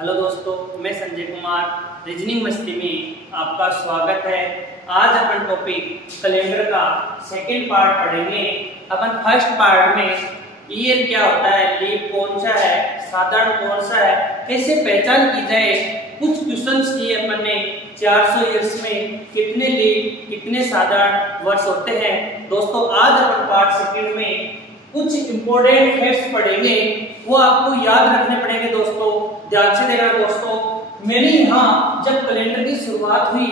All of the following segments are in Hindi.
हेलो दोस्तों, मैं संजय कुमार रीजनिंग मस्ती में आपका स्वागत है। आज अपन टॉपिक कैलेंडर का सेकंड पार्ट पढ़ेंगे। अपन फर्स्ट पार्ट में ईयर क्या होता है, लीप कौन सा है, साधारण कौन सा है, कैसे पहचान की जाए, कुछ क्वेश्चंस किए अपन ने। 400 ईयर्स में कितने लीप कितने साधारण वर्ष होते हैं। दोस्तों आज अपन पार्ट सेकंड में कुछ इंपॉर्टेंट फैक्ट्स पढ़ेंगे, वो आपको याद रखने पड़ेंगे। दोस्तों ध्यान से देखना। दोस्तों मैंने यहाँ जब कैलेंडर की शुरुआत हुई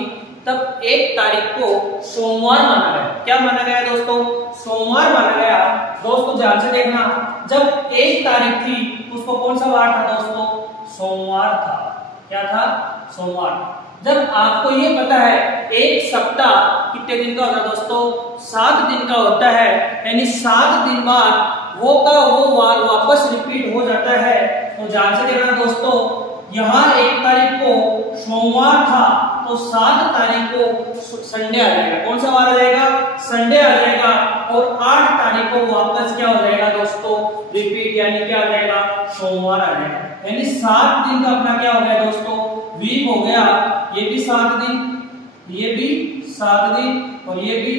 तब 1 तारीख को सोमवार माना गया। क्या माना गया दोस्तों? सोमवार माना गया। दोस्तों ध्यान से देखना, जब 1 तारीख थी उसको कौन सा वार था दोस्तों? सोमवार था। क्या था? सोमवार। जब आपको ये पता है एक सप्ताह कितने दिन का होता है दोस्तों? 7 दिन का होता है, यानी 7 दिन बाद वो का वो वार वापस रिपीट हो जाता है। तो ध्यान से देखना दोस्तों, यहाँ 1 तारीख को सोमवार था तो 7 तारीख को संडे आ जाएगा। कौन सा वार आ जाएगा? संडे आ जाएगा। और 8 तारीख को वापस क्या हो जाएगा दोस्तों? रिपीट, यानी क्या आ जाएगा? सोमवार आ जाएगा। यानी 7 दिन का अपना क्या हो गया दोस्तों? वीक हो गया। ये भी 7 दिन, ये भी 7 दिन और ये भी,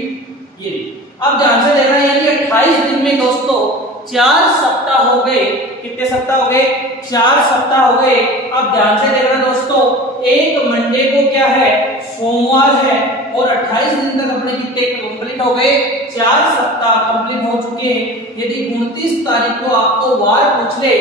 ये भी। अब ध्यान से देखना, यानी 28 दिन में दोस्तों 4 सप्ताह हो गए। कितने सप्ताह हो गए? 4 सप्ताह हो गए। अब ध्यान से देखना दोस्तों, एक मंडे को क्या है? सोमवार है। और 28 दिन तक अपने कितने कंप्लीट हो गए? 4 सप्ताह कंप्लीट हो चुके हैं। यदि 29 तारीख को आपको वार पूछ ले,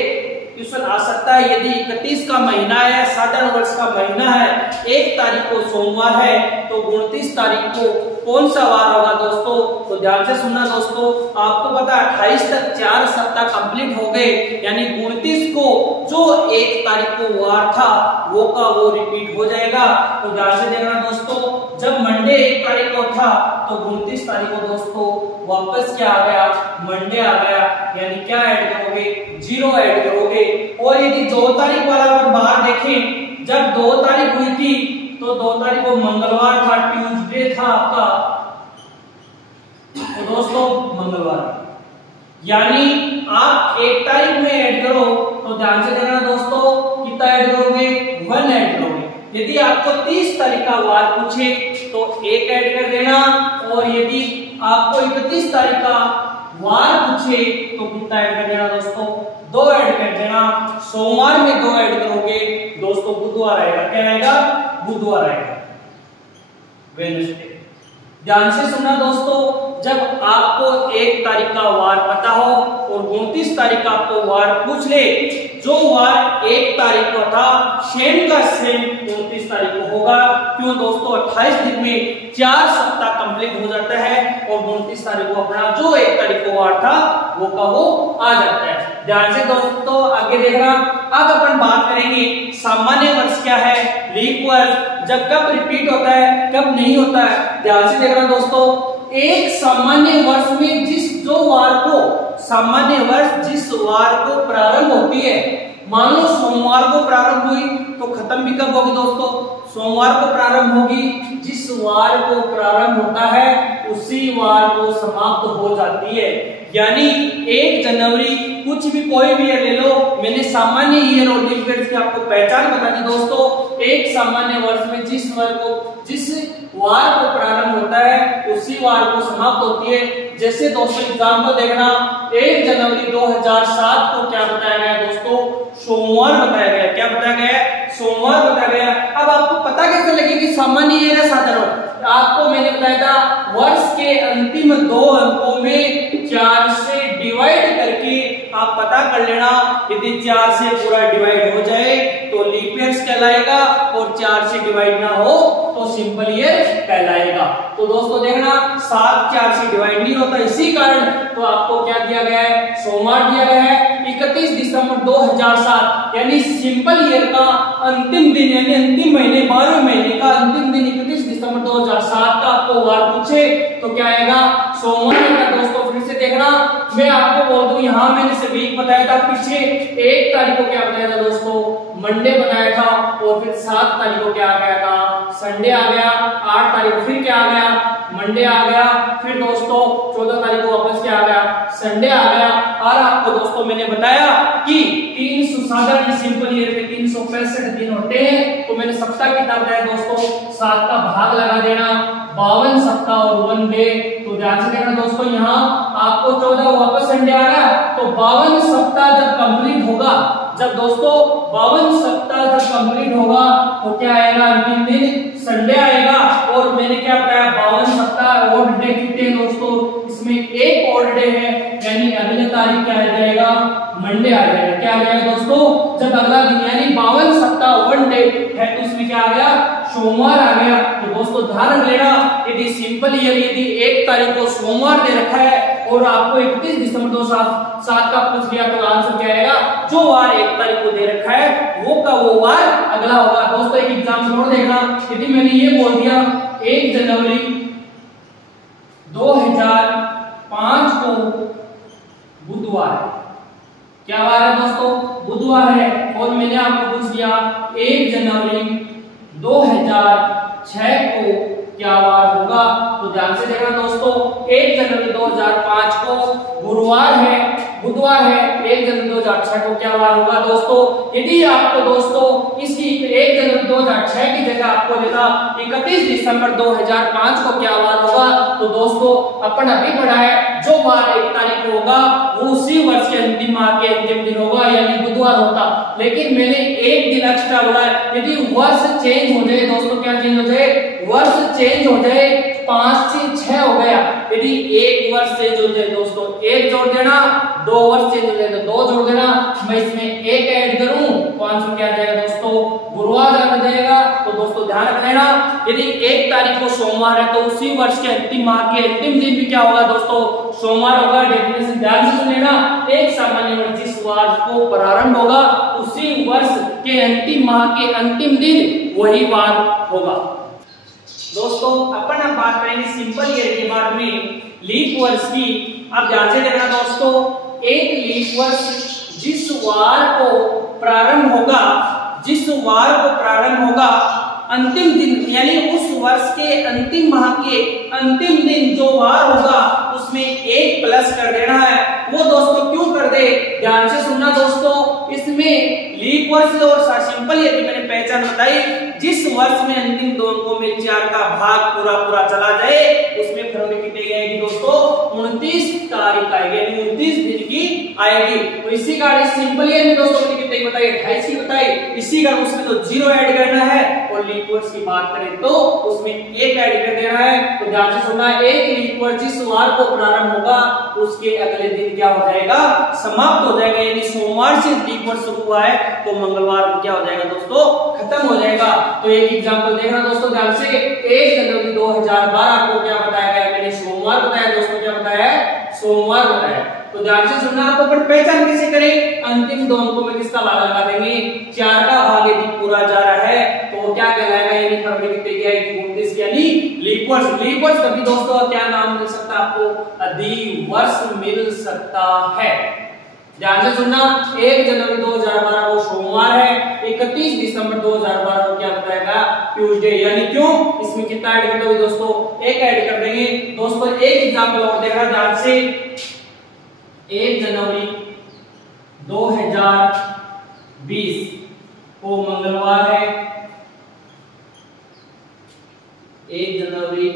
क्वेश्चन आ सकता है, यदि 31 का महीना है, साधारण वर्ष का महीना है, 1 तारीख को सोमवार है, तो 29 तारीख को कौन सा वार होगा दोस्तों? तो ध्यान से सुनना दोस्तों, आपको पता है 28 तक 4 सप्ताह कंप्लीट हो गए, यानी 29 को जो 1 तारीख को वार था वो का वो रिपीट हो जाएगा। तो ध्यान से देखना दोस्तों, जब मंडे 1 तारीख को था तो 29 तारीख को दोस्तों वापस क्या आ गया? मंडे आ गया। यानी क्या ऐड करोगे? 0 ऐड करोगे। और यदि 2 तारीख वाला अगर बाहर देखें, जब 2 तारीख हुई थी तो 2 तारीख को मंगलवार था, ट्यूसडे था आपका, तो दोस्तों मंगलवार। यानी आप 1 तारीख में ऐड करो तो ध्यान से देखना दोस्तों, कितना ऐड करोगे? 1 ऐड करोगे। यदि आपको 30 तारीख का वार पूछे तो 1 ऐड कर देना। और यदि आपको 31 तारीख का वार पूछे तो कितना ऐड कर देना दोस्तों? 2 ऐड कर देना। सोमवार में 2 ऐड करोगे दोस्तों, बुधवार आएगा। क्या आएगा? बुधवार आएगा, वेडनेसडे। ध्यान से सुनना दोस्तों, जब आपको 1 तारीख का वार पता हो और 29 तारीख का आपको वार पूछ ले, जो वार 1 तारीख को था सेम का सेम 29 तारीख को होगा। क्यों दोस्तों? 28 दिन में 4 सप्ताह कंप्लीट हो जाता है और 29 तारीख को अपना जो 1 तारीख को वार था वो का वो आ जाता है। ध्यान से दोस्तों आगे देखना। अब अपन बात करेंगे सामान्य वर्ष क्या है, लीप वर्ष, जब कब रिपीट होता है, कब नहीं होता है। ध्यान से देखना दोस्तों, एक सामान्य वर्ष में जिस वार को प्रारंभ होती है, मान लो सोमवार को प्रारंभ हुई तो खत्म भी कब होगी दोस्तों? सोमवार को प्रारंभ होगी। जिस वार को प्रारंभ होता है उसी वार को समाप्त हो जाती है। यानी 1 जनवरी, कुछ भी कोई भी ईयर ले लो, मैंने सामान्य ईयर और लीप ईयर की आपको पहचान बता दी दोस्तों। एक सामान्य वर्ष में जिस वार को प्रारंभ होता है उसी वार को समाप्त होती है। जैसे दोस्तों एग्जाम्पल देखना, 1 जनवरी 2007 को क्या बताया गया दोस्तों? सोमवार बताया गया। क्या बताया गया? सोमवार बताया गया। अब आपको पता कैसे लगे कि सामान्य ईयर है साधारण? आपको मैंने बताया था, वर्ष के अंतिम 2 अंकों में 4 से डिवाइड करके आप पता कर लेना। यदि 4 से पूरा डिवाइड हो जाए तो लीप ईयर कहलाएगा, और 4 से डिवाइड ना हो तो सिंपल ईयर कहलाएगा। तो दोस्तों देखना, 7 4 से डिवाइड नहीं होता, इसी कारण तो आपको क्या दिया गया है? सोमवार दिया गया है। 31 दिसंबर 2007 यानी सिंपल ईयर का अंतिम दिन, यानी अंतिम महीने, 12वें महीने का अंतिम दिन 31 दिसंबर 2007 का आपको वार पूछे तो क्या आएगा? सोमवार आएगा। दोस्तों फिर से देखना, मैं आपको बोल दूं, यहाँ मैंने से वीक बताया था, पीछे 1 तारीख को क्या बताया था दोस्तों? मंडे बनाया था। और फिर 7 तारीख को क्या आ गया था? संडे आ गया। 8 तारीख को फिर क्या आ गया? मंडे आ गया। फिर दोस्तों 14 तारीख को वापस क्या आ गया? संडे आ गया। और आपको दोस्तों मैंने बताया कि 300 साधारण सिंपल ईयर में 300 365 दिन होते हैं। तो मैंने सप्ताह किताब बताया दोस्तों, 7 का भाग लगा देना, 52 सप्ताह और 1 डे। तो ध्यान से देखना दोस्तों, यहाँ आपको 14 वापस संडे आ गया, तो 52 सप्ताह जब कंप्लीट होगा, जब दोस्तों 52 सप्ताह जब कंप्लीट होगा तो क्या आएगा, अंतिम दिन संडे आएगा। और मैंने क्या बताया, 52 सप्ताह और डे कितने दोस्तों, इसमें एक और डे है, यानी अगले तारीख क्या आ जाएगा, मंडे आ जाएगा। क्या आ जाएगा दोस्तों, जब अगला दिन यानी 52 सप्ताह 1 डे है तो इसमें क्या आ गया, सोमवार आ गया। तो दोस्तों ध्यान रख लेना, यदि सिंपल ईयर यदि 1 तारीख को सोमवार दे रखा है और आपको 31 दिसंबर 2007 का पूछ लिया तो आंसर क्या आएगा, जो वार 1 तारीख को दे रखा है वो का वो वार अगला होगा। दोस्तों एक एग्जांपल और देखना, यदि मैंने ये बोल दिया 1 जनवरी 2005 को बुधवार है, क्या वार है दोस्तों, बुधवार है। और मैंने आपको पूछ लिया 1 जनवरी 2006 को क्या वार होगा, तो ध्यान से देखना दोस्तों, 1 जनवरी 2005 को गुरुवार है, बुधवार है, 1 जनवरी 2006 को क्या वार होगा दोस्तों। यदि आपको दोस्तों इसकी 1 जनवरी 2006 की जगह आपको देता 31 दिसंबर 2005 को क्या वार होगा, तो दोस्तों अपन अभी पढ़ा है, जो वार 1 तारीख को होगा वो उसी वर्ष के अंतिम माह के अंतिम दिन होगा, यानी बुधवार होता। लेकिन मैंने एक दिन एक्स्ट्रा बोला है, यदि वर्ष चेंज हो जाए दोस्तों, क्या चेंज हो जाए, वर्ष चेंज हो जाए, 5 से 6 हो गया, यदि 1 वर्ष चेंज हो जाए दोस्तों 1 जोड़ देना, 2 वर्ष चेंज हो जाए तो 2 जोड़ देना, मैं इसमें 1 ऐड करूं तो आंसर क्या जाएगा दोस्तों, गुरुवार आ जाएगा। तो दोस्तों ध्यान रख लेना, यदि 1 तारीख को सोमवार है तो उसी वर्ष के अंतिम माह के अंतिम दिन भी क्या होगा दोस्तों, सोमवार होगा। डेफिनेशन ध्यान से सुन लेना, एक सामान्य वर्ष जिस वर्ष को प्रारंभ होगा उसी वर्ष के अंतिम माह के अंतिम दिन वही वार होगा। दोस्तों अपन अब बात करेंगे सिंपल ईयर के बाद में लीप वर्ष की। अब ध्यान से देखना दोस्तों, एक लीप वर्ष जिस वार को प्रारंभ होगा, जिस वार को प्रारंभ होगा अंतिम दिन, यानी उस वर्ष के अंतिम माह के अंतिम दिन जो वार होगा उसमें 1 प्लस कर देना है। वो दोस्तों क्यों कर दे, ध्यान से सुनना दोस्तों, इसमें लीप वर्ष और सिंपल ईयर की मैंने पहचान बताई, जिस वर्ष में अंतिम 2 अंकों में 4 का भाग पूरा चला जाए उसमें फरवरी कितनी आएगी दोस्तों, 29 तारीख आएगी, यानी 29 दिन की आएगी। तो इसी का सिंपल ईयर में दोस्तों कितनी बताई, 28 की बताई, इसी का उसमें तो 0 ऐड करना है। और लीप वर्ष की बात करें तो उसमें 1 ऐड कर देना है। तो ध्यान से सुनना, एक लीप वर्ष जिस वार को प्रारंभ होगा उसके अगले दिन क्या हो जाएगा, समाप्त हो जाएगा, यानी सोमवार से लीप वर्ष शुरू हुआ है तो मंगलवार को क्या हो जाएगा दोस्तों, खत्म हो जाएगा। तो एक एग्जांपल देखना दोस्तों ध्यान से, 1 जनवरी 2012 को क्या बताया गया, मैंने सोमवार बताया दोस्तों, क्या बताया, सोमवार बताया। तो ध्यान से सुनना, आपको अपन पहचान कैसे करें, अंतिम 2 अंकों में किसका भाग लगा देंगे, 4 का भाग यदि पूरा जा रहा है तो क्या कहलाएगा, यानी फरवरी कितनी आएगी, 29, यानी लीप वर्ष। लीप वर्ष कभी दोस्तों क्या नाम मिल सकता है आपको, अधिवर्ष मिल सकता है। ध्यान से सुनना, 1 जनवरी 2012 को सोमवार है, 31 दिसंबर 2012 को क्या बताएगा, ट्यूसडे, यानी क्यों, इसमें कितना ऐड कर दोगे दोस्तों, 1 ऐड कर देंगे। दोस्तों एक एग्जांपल और देखना ध्यान से, 1 जनवरी 2020 को मंगलवार है, 1 जनवरी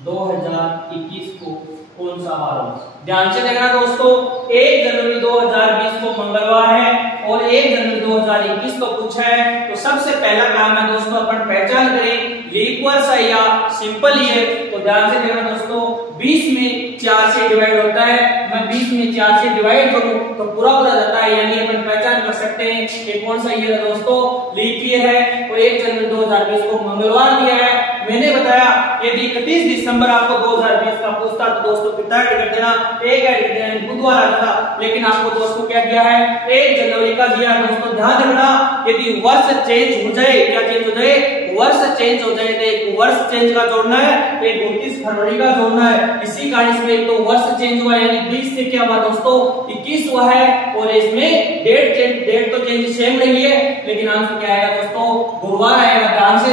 2021 को कौन सा वार होगा, ध्यान से देखना दोस्तों, 1 जनवरी 2020 को मंगलवार है और 1 जनवरी 2021 को पूछा है। तो सबसे पहला काम है दोस्तों अपन पहचान करें लीप वर्ष है या सिंपल ईयर। तो ध्यान से देखना दोस्तों, 20 में 4 से डिवाइड होता है, मैं 20 में 4 से डिवाइड करूं तो पूरा जाता है, यानी अपन पहचान कर सकते हैं कि कौन सा ईयर है दोस्तों, लीप ईयर है। तो 1 जनवरी 2020 को मंगलवार दिया है। मैंने बताया यदि 31 दिसंबर आपको 2020 का पूछता तो दोस्तों कितना ऐड कर देना, 1 ऐड कर देना, बुधवार आ जाता। लेकिन आपको दोस्तों क्या दिया है, 1 जनवरी का दिया है। दोस्तों ध्यान रखना, यदि वर्ष चेंज हो जाए, क्या चेंज हो जाए, वर्ष चेंज हो जाए तो एक वर्ष चेंज का जोड़ना है, एक 29 फरवरी का जोड़ना है। इसी कारण इसमें तो वर्ष चेंज हुआ, यानी 20 से क्या हुआ दोस्तों, 21 हुआ है। और इसमें डेट तो चेंज सेम नहीं है, लेकिन आंसर क्या आएगा दोस्तों, गुरुवार आएगा। ध्यान से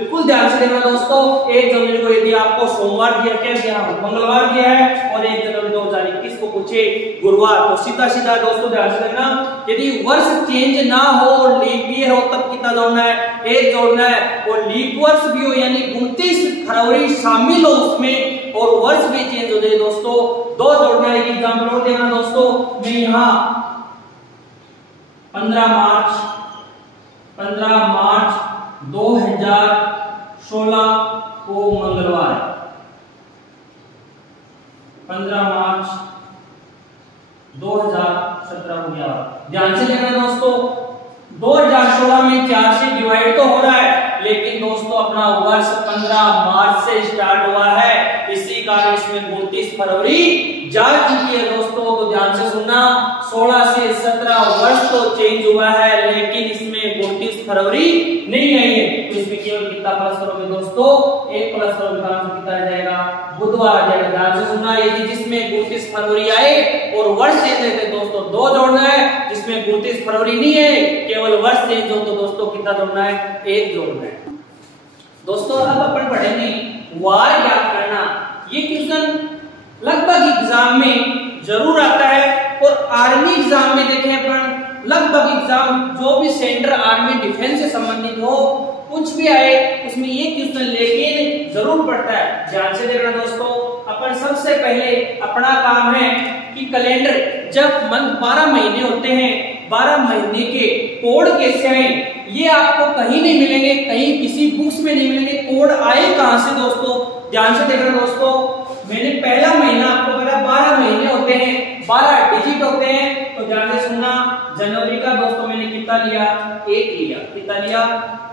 बिल्कुल ध्यान से देखना दोस्तों। 1 जनवरी को यदि आपको सोमवार दिया क्या मंगलवार दिया है और 1 जनवरी 2021 को पूछे गुरुवार, तो सीधा सीधा दोस्तों ध्यान से देखना, यदि वर्ष चेंज ना हो और लीप ईयर हो तब कितना जोड़ना है, 1 जोड़ना है। और लीप वर्ष भी हो यानी 29 फरवरी शामिल हो उसमें और वर्ष भी चेंज हो जाए दोस्तों, 2 जोड़ना है। एग्जाम्पल और देखना दोस्तों, मैं यहाँ 15 मार्च 2016 को मंगलवार, 15 मार्च 2017 को गया। ध्यान से देखना दोस्तों, 2016 में 4 से डिवाइड तो हो रहा है, लेकिन दोस्तों अपना वर्ष 15 मार्च से स्टार्ट हुआ है, इसी कारण इसमें 29 फरवरी जा चुकी है दोस्तों। तो ध्यान से सुनना, 16 से 17 वर्ष तो चेंज हुआ है, लेकिन इसमें 29 फरवरी नहीं आई है। तो इसमें केवल कितना प्लस करोगे दोस्तों, 1 प्लस करोगे तो आंसर कितना आ जाएगा, बुधवार आ जाएगा। ध्यान से सुनना, यदि जिसमें 29 फरवरी आए और वर्ष चेंज है दोस्तों 2 जोड़ना है, जिसमें 29 फरवरी नहीं है केवल वर्ष चेंज हो तो दोस्तों कितना जोड़ना है, 1 जोड़ना है दोस्तों। अब अपन पढ़ेंगे वार ज्ञात करना। ये क्वेश्चन लगभग एग्जाम में जरूर आता है और आर्मी एग्जाम में देखें अपन, लगभग एग्जाम जो भी सेंट्रल आर्मी डिफेंस से संबंधित हो कुछ भी आए उसमें ये क्वेश्चन लेकिन जरूर पड़ता है। ध्यान से देखना दोस्तों, अपन सबसे पहले अपना काम है कि कैलेंडर जब मंथ 12 महीने होते हैं, 12 महीने के कोड कैसे आए ये आपको कहीं नहीं मिलेंगे, कहीं किसी बुक्स में नहीं मिलेंगे। कोड आए कहां से दोस्तों, ध्यान से देखना दोस्तों। मैंने पहला महीना आपको बताया 12 महीने होते हैं, 12 डिजिट होते हैं, तो ध्यान से सुनना। जनवरी का दोस्तों मैंने कितना लिया, 1 लिया, कितना लिया,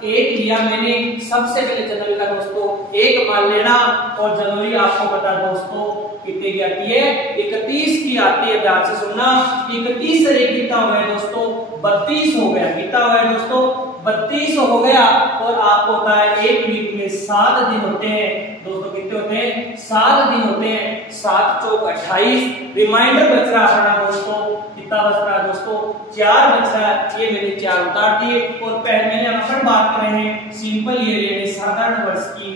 1 लिया मैंने। सबसे पहले जनवरी का दोस्तों 1 मान लेना और जनवरी आपको पता दोस्तों कितने की आती है, 31 की आती है। ध्यान से सुनना, 31 से कितना हो गया दोस्तों, 32 हो गया। कितना हो गया दोस्तों, 32 हो गया। और आपको पता है 1 वीक में 7 दिन होते हैं दोस्तों, कितने होते हैं, 7 दिन होते हैं, 7 चौक 28। रिमाइंडर बच रहा है दोस्तों, कितना बच रहा है दोस्तों, 4 बच रहा है। ये मैंने 4 उतार दिए और पहले मैंने अपन बात कर रहे हैं सिंपल ईयर यानी साधारण वर्ष की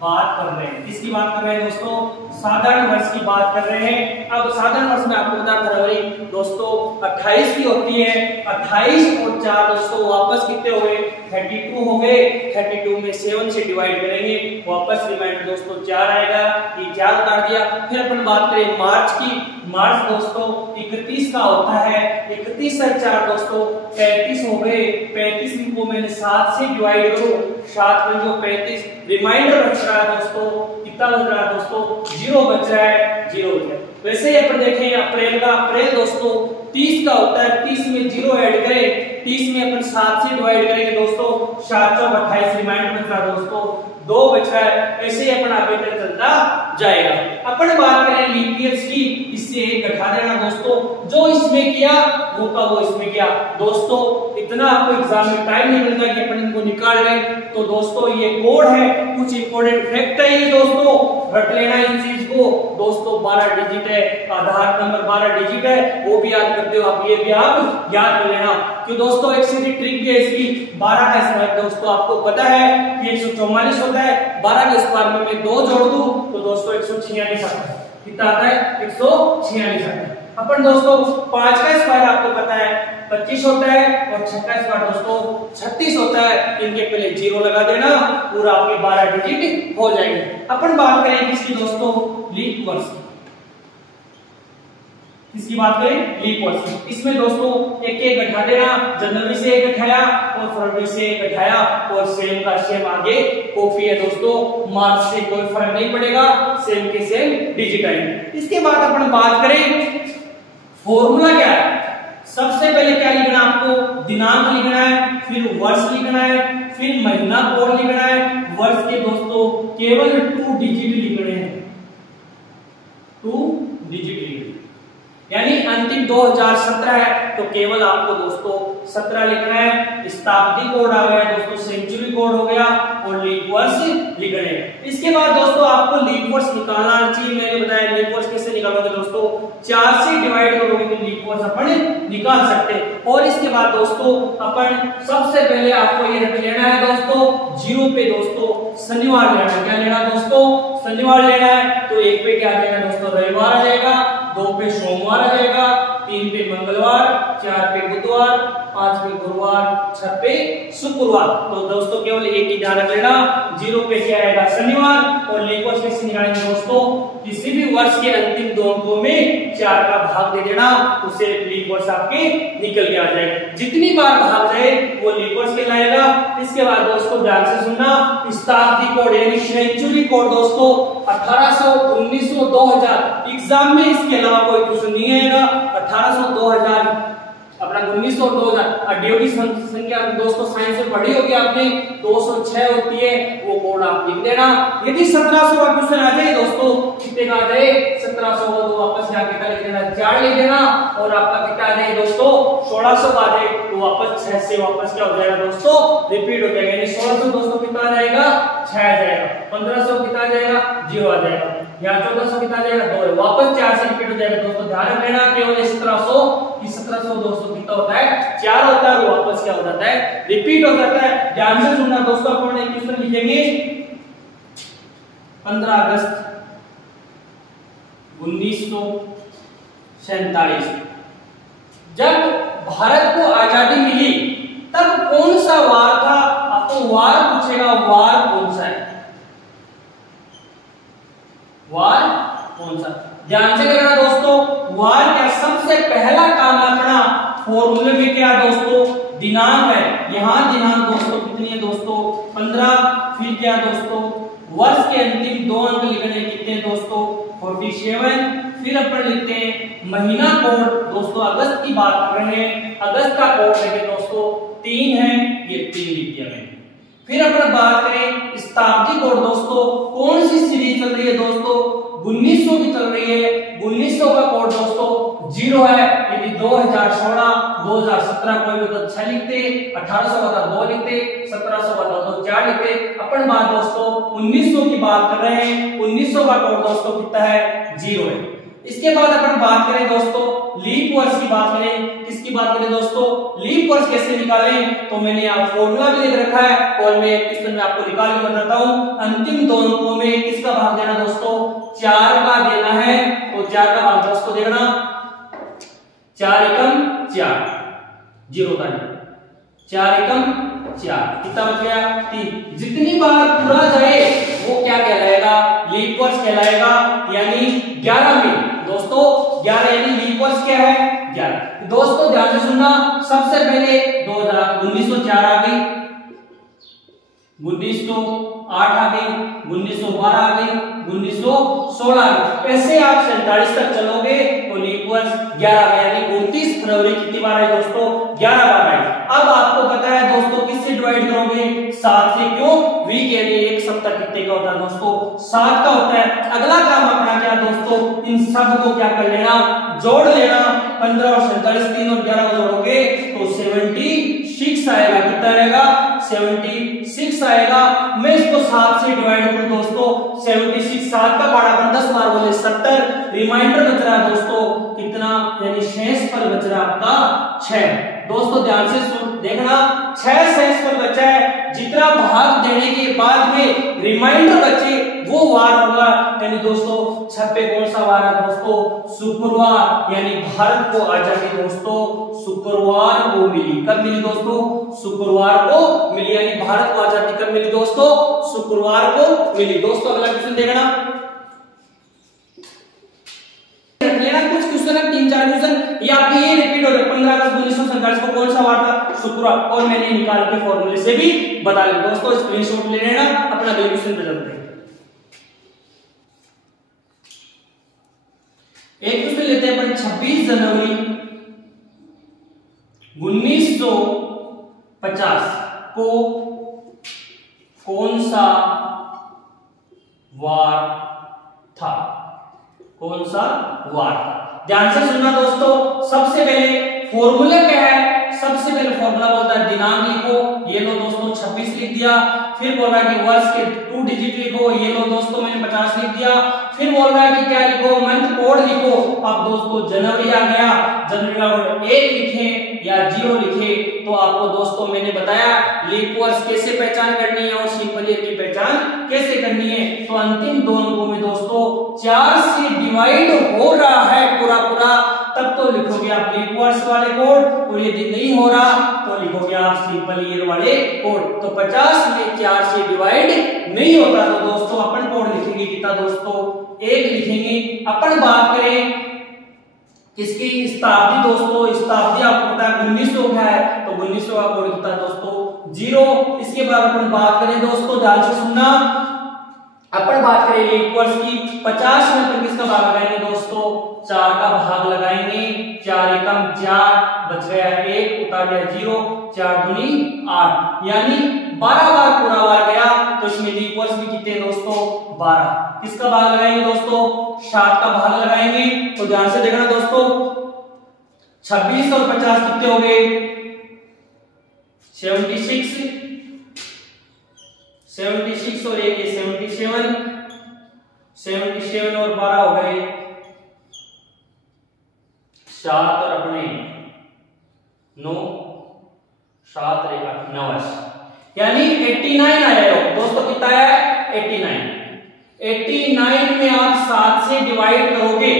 बात कर रहे हैं। किसकी बात कर रहे हैं दोस्तों, साधारण वर्ष की बात कर रहे हैं। अब साधारण वर्ष में आपको बता फरवरी दोस्तों 28 की होती है, 28 और 4 दोस्तों वापस कितने हो गए, 32 हो गए। 32 में 7 से डिवाइड करेंगे, वापस रिमाइंडर दोस्तों 4 आएगा, ये 4 उतार दिया। फिर अपन बात करें मार्च की, मार्च दोस्तों 31 का होता है, 31 से 4 दोस्तों 35 हो गए। 35 को मैंने 7 से डिवाइड करो, 7 में जो 35 रिमाइंडर बच रहा है दोस्तों, कितना बच रहा है दोस्तों, 0 बच रहा है, 0 बच रहा है। वैसे ही अपन देखें अप्रैल का, अप्रैल दोस्तों 30 का होता है, 30 में 0 ऐड करें, 30 में अपन 7 से डिवाइड करेंगे दोस्तों, 7 चौक 28 रिमाइंडर बच रहा है दोस्तों, 2 बच रहा है। ऐसे ही अपन आगे तक चलता जाएगा। अपन बात करें लीप ईयर्स की, इससे एक घटा देना दोस्तों, जो इसमें किया वो का वो इसमें किया दोस्तों। इतना आपको एग्जाम में टाइम नहीं मिलता कि अपन इनको निकाल रहे। तो दोस्तों ये कोड है, कुछ इंपॉर्टेंट फैक्ट है ये दोस्तों, रट लेना इस चीज को दोस्तों। 12 डिजिट है, आधार नंबर 12 डिजिट है, वो भी याद करते हो आप, ये भी आप याद कर लेना। क्यों दोस्तों, एक सीधी ट्रिक है इसकी। 12 का स्क्वायर दोस्तों आपको पता है कि 144 होता है, 12 के स्क्वायर में मैं 2 जोड़ दूं तो दोस्तों 146 आता है। कितना आता है, 146 आता है। अपन दोस्तों 5 का स्क्वायर आपको पता है 25 होता है और 6 का स्क्वायर दोस्तों 36 होता है। इनके पहले 0 लगा देना, पूरा आपके 12 डिजिट हो जाएंगे। अपन बात करें किसकी दोस्तों, लीप वर्ष की। किसकी बात करें, लीप वर्ष। इसमें दोस्तों एक एक घटा देना, जनवरी से एक घटाया और फरवरी से एक घटाया और सेम का सेम आगे कॉपी है दोस्तों। मार्च से कोई फर्क नहीं पड़ेगा, सेम के सेम डिजिट आएंगे। इसके बाद अपन बात करें फॉर्मूला क्या है। सबसे पहले क्या लिखना आपको, दिनांक लिखना है, फिर वर्ष लिखना है, फिर महीना कोड लिखना है। वर्ष के दोस्तों केवल 2 डिजिट लिखने हैं, 2 डिजिट लिखने, यानी अंतिम 2017 है तो केवल आपको दोस्तों 17 लिखना है। शताब्दी कोड आ गया दोस्तों, सेंचुरी कोड हो गया और लीप वर्ष लिखने हैं। इसके बाद दोस्तों आपको लीप वर्ष निकालना चाहिए। मैंने बताया लीप वर्ष कैसे निकालोगे दोस्तों, 4 से डिवाइड करोगे तो लीप वर्ष अपन निकाल सकते हैं। और इसके बाद दोस्तों अपन सबसे पहले आपको ये रख लेना है दोस्तों 0 पे दोस्तों शनिवार लेना है। क्या लेना दोस्तों? शनिवार लेना है। तो 1 पे क्या आ जाएगा दोस्तों? रविवार आ जाएगा, 2 पे सोमवार आ जाएगा, 3 पे मंगलवार, 4 पे बुधवार, 5 पे गुरुवार, 6 पे शुक्रवार। तो दोस्तों केवल एक ही ध्यान रख लेना, 0 पे क्या आएगा? शनिवार। और लीप वर्ष कैसे निकालेंगे दोस्तों? किसी भी वर्ष के अंतिम 2 अंकों में 4 का भाग दे देना, उससे लीप वर्ष आपके निकल के आ जाएगा। जितनी बार भाग जाए वो लीप वर्ष कहलाएगा। इसके बाद दोस्तों ध्यान से सुनना, शताब्दी कोड यानी सेंचुरी कोड दोस्तों 1800, 1900, 2000 एग्जाम में इसके अलावा कोई क्वेश्चन नहीं आएगा। 1800, 2000 अपना 1900 2000 डी की संख्या दोस्तों साइंस में पढ़ी होगी आपने, 206 होती है, वो कोड आप लिख देना। यदि 1700 का क्वेश्चन आ जाए दोस्तों, कितने का आ जाए? 1700 को तो वापस यहाँ कितना लिख देना? 4 लिख देना। और आपका कितना आ जाए दोस्तों? 1600 का आ जाए तो वापस 6 से वापस क्या हो जाएगा दोस्तों? रिपीट हो जाएगा। यानी 1600 दोस्तों कितना आ जाएगा? 6 आ जाएगा। 1500 कितना आ जाएगा? 0 आ जाएगा। यहाँ 1400 कितना आ जाएगा? 2 वापस 4 से रिपीट हो जाएगा दोस्तों। ध्यान रखना केवल 1700 की 1700 200 कितना होता है? 4 होता है, वो वापस क्या हो जाता है? रिपीट हो जाता है। ध्यान से सुनना दोस्तों, अपन एक क्वेश्चन लिखेंगे 15 अगस्त 1947 जब भारत को आजादी मिली तब कौन सा वार था? आपको वार पूछेगा, वार कौन सा है? वार कौन सा? ध्यान से करना दोस्तों, वार क्या? सबसे पहला काम अपना फॉर्मूले में क्या दोस्तों? दिनांक है। यहां दिनांक दोस्तों कितनी है दोस्तों? 15। फिर क्या दोस्तों? वर्ष के अंतिम 2 अंक लिखने कितने दोस्तों? 47। फिर अपन लिखते हैं महीना कोड दोस्तों, अगस्त की बात कर रहे हैं, अगस्त का कोड लेके दोस्तों 3 है, ये 3 लिख दिया मैंने। फिर अपन बात करें शताब्दी कोड दोस्तों, कौन सी सीरीज चल रही है दोस्तों? 1900 की चल रही है। 1900 का कोड दोस्तों 0 है। यदि 2016, 2017 कोई भी तो 6 लिखते, 1800 का 2 लिखते, 1700 का तो 4 लिखते। अपन बात दोस्तों 1900 की बात कर रहे हैं। 1900 का कोड दोस्तों कितना है? 0 है। इसके बाद अपन बात करें दोस्तों लीप वर्ष की बात करें। किसकी बात करें दोस्तों? लीप वर्ष कैसे निकालें? तो मैंने यहाँ फॉर्मूला भी लिख रखा है और मैं क्वेश्चन में आपको निकाल के बताता हूँ। अंतिम 2 अंकों में किसका भाग देना दोस्तों? 4 का देना है। तो 4 का भाग दोस्तों देना, 4 एकम 4, 0 का नहीं, 4 एकम 4, कितना बच गया? 3। जितनी बार पूरा जाए वो क्या कहलाएगा? लीप वर्ष कहलाएगा। यानी 11 में दोस्तों 11 यानी लीप वर्ष क्या है? 11। दोस्तों ध्यान से सुनना, सबसे पहले 1904 आ गई, 1908 आ गई, 1912 आ गई, 1916 आ गई। ऐसे आप 47 तक चलोगे तो लीप वर्ष 11 यानी 29 फरवरी कितनी बार है दोस्तों? 11 बार है। अब आपको पता है दोस्तों किससे डिवाइड करोगे? 7 से। क्यों? वीक यानी एक सप्ताह कितने का होता है दोस्तों? 7 का होता है। अगला काम अपना क्या दोस्तों? इन सब को क्या कर लेना? जोड़ लेना। 15 और 47, 3 और 11 जोड़ोगे तो 76 आएगा। कितना आएगा? 76 आएगा। मैं इसको 7 से डिवाइड करूं दोस्तों, 76 7 का पारा 10 बार बोले 70, रिमाइंडर बच रहा है दोस्तों कितना? यानी शेष पर बच रहा आपका 6। दोस्तों ध्यान से देखना, 6 शेष पर बचा है। जितना भाग देने के बाद में रिमाइंडर बचे वो वार होगा। यानी दोस्तों 6 पे कौन सा वार है दोस्तों? शुक्रवार। यानी भारत को आजादी दोस्तों शुक्रवार को मिली। कब मिली दोस्तों? शुक्रवार को मिली। यानी भारत को आजादी कब मिली दोस्तों? शुक्रवार को मिली। दोस्तों अगला क्वेश्चन देखना, कुछ क्वेश्चन है 3-4 क्वेश्चन ये आपके ये रिपीट हो रहे। 15 अगस्त 1947 को कौन सा वार था? शुक्रवार। और मैंने निकाल के फॉर्मूले से भी बता लिया दोस्तों, स्क्रीनशॉट ले लेना। अपना अगले क्वेश्चन पे चलते हैं। एक क्वेश्चन लेते हैं अपन 26 जनवरी 1950 को कौन सा वार था? कौन सा वार था? ध्यान से सुनना दोस्तों, सबसे पहले फॉर्मूला क्या है? सबसे पहले फॉर्मूला बोलता है दिनांक लिखो, ये लो दोस्तों 26 लिख दिया। फिर बोल रहा है कि वर्ष के 2 डिजिट लिखो, ये लो दोस्तों मैंने 50 लिख दिया। फिर बोल रहा है कि क्या लिखो, मंथ कोड लिखो। अब दोस्तों जनवरी आ गया, जनवरी का कोड 1 लिखे या 0 लिखे। तो आपको दोस्तों मैंने बताया लीप वर्ष कैसे पहचान करनी है और सिंपल ईयर की पहचान कैसे करनी है। तो अंतिम 2 अंकों में दोस्तों 4 से डिवाइड हो रहा है पूरा पूरा, तब तो लिखोगे आप लीप वर्ष वाले कोड, और यदि नहीं हो रहा तो लिखोगे आप सिंपल ईयर वाले कोड। तो 50 में 4 से डिवाइड नहीं होता तो दोस्तों अपन कोड लिखेंगे कितना दोस्तों, 1 लिखेंगे। अपन बात करें इसकी शताब्दी दोस्तों, शताब्दी आपको पता है 1900 का है, तो 1900 का कोड कितना है दोस्तों 0। इसके बाद अपन बात करें दोस्तों, ध्यान से सुनना, अपन बात करें लीप वर्ष की, 50 में अपन किसका भाग लगाएंगे दोस्तों, 4 का भाग लगाएंगे। 4 एकम 4, बच गया 1, उतार दिया 0, 4 दूनी 8, यानी 12 बार पूरा बार गया। तो इसमें लीप वर्ष भी कितने दोस्तों 12। किसका भाग लगाएंगे दोस्तों, 7 का भाग लगाएंगे। तो ध्यान से देखना दोस्तों, 26 और 50 कितने हो गए, 76 और 1 77 और 12 हो गए 7 और अपने 9, 7 और 8 9, यानी 89 आया हो दोस्तों। कितना है 89 में आप 7 से डिवाइड करोगे,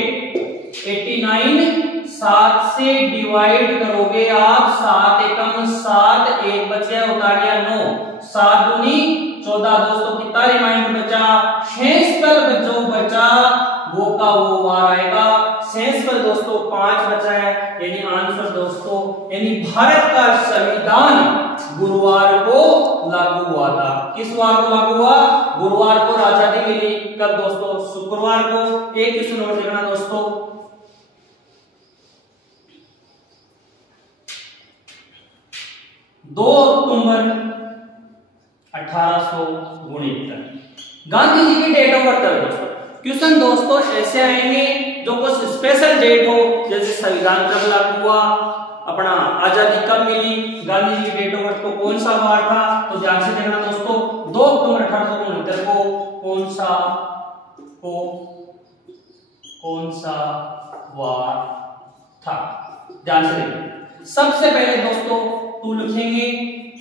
89 7 से डिवाइड करोगे आप, 7 एकम 7, 1 बच गया, उतार दिया 9, 7 दूनी 14 दोस्तों। कितना रिमाइंडर बचा, शेष पर जो बचा वो का वो बार आएगा। शेष पर दोस्तों 5 बचा है, यानी आंसर दोस्तों, यानी भारत का संविधान गुरुवार को लागू हुआ था। किस वार को लागू हुआ, गुरुवार को आजादी मिली। कब दोस्तों, शुक्रवार को। एक क्वेश्चन और देखना दोस्तों, 2 अक्टूबर 1869 गांधी जी की डेट ऑफ बर्थ है दोस्तों। क्वेश्चन दोस्तों ऐसे आएंगे जो कुछ स्पेशल डेट हो, जैसे संविधान कब लागू हुआ, अपना आजादी कब मिली, गांधी जी की डेट ऑफ बर्थ को कौन सा वार था। तो ध्यान से देखना दोस्तों, 2 अक्टूबर 1869 को कौन सा वार था, ध्यान से देखना। सबसे पहले दोस्तों 2 लिखेंगे,